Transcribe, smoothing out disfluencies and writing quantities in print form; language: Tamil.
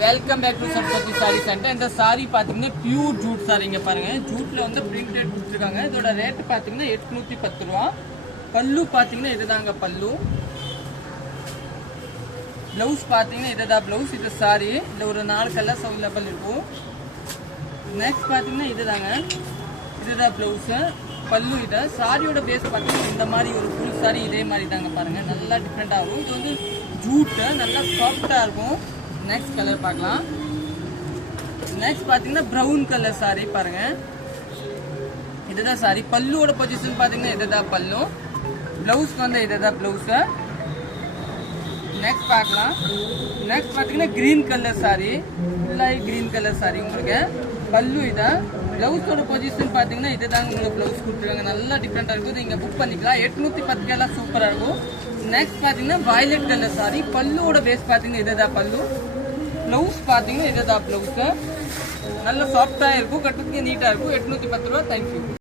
Welcome back to Saraswati sari centre. இந்த சாரி பாத்தீங்கன்னா பியூர் ஜூட் சாரிங்க பாருங்க. ஜூட்ல வந்து பிரிண்டட் கொடுத்துருக்காங்க. இதோட ரேட் பாத்தீங்கன்னா 810 ரூபா. பல்லு பாத்தீங்கன்னா இதுதாங்க பல்லு. பிளவுஸ் பாத்தீங்கன்னா இதுதான் பிளவுஸ். இது சாரி இல்ல ஒரு 4 கலர்ஸ் அவைலபிள் இருக்கும். நெக்ஸ்ட் பாத்தீங்கன்னா இதுதாங்க, இதுதான் பிளவுஸ். பல்லு இதை சாரியோட பேஸ் பாத்தீங்கன்னா இந்த மாதிரி ஒரு ஃபுல் சாரி இதே மாதிரி தாங்க பாருங்க. நல்லா டிஃப்ரெண்டா இருக்கும். இது வந்து ஜூட்டு நல்லா சாஃப்டா இருக்கும். நெக்ஸ்ட் கலர் பார்க்கலாம். நெக்ஸ்ட் பாத்தீங்கன்னா பிரவுன் கலர் சாரி பாருங்க. இதுதான் சாரி. பல்லுவோட பொசிஷன் பாத்தீங்கன்னா இதுதான் பல்லு. பிளவுஸ் வந்து இதுதான் பிளவுஸ். நெக்ஸ்ட் பார்க்கலாம். நெக்ஸ்ட் பாத்தீங்கன்னா green colour sorry, light green colour sorry. உங்களுக்கு பல்லு இதை. பிளவுஸோட பொசிஷன் பாத்தீங்கன்னா இதுதாங்க உங்களுக்கு பிளவுஸ் கொடுத்துருக்காங்க. நல்லா டிஃப்ரெண்டா இருக்கும். நீங்க புக் பண்ணிக்கலாம். 810 எல்லாம் சூப்பரா இருக்கும். நெக்ஸ்ட் பாத்தீங்கன்னா வயலட் கலர் சாரி. பல்லுவோட பேஸ் பாத்தீங்கன்னா இதுதான் பல்லு. பிளவுஸ் பாத்தீங்கன்னா இதுதான் பிளவுஸ். நல்ல சாஃப்டா இருக்கும், கட்டுறதுக்கு நீட்டா இருக்கும். 810 ரூபா. தேங்க்யூ.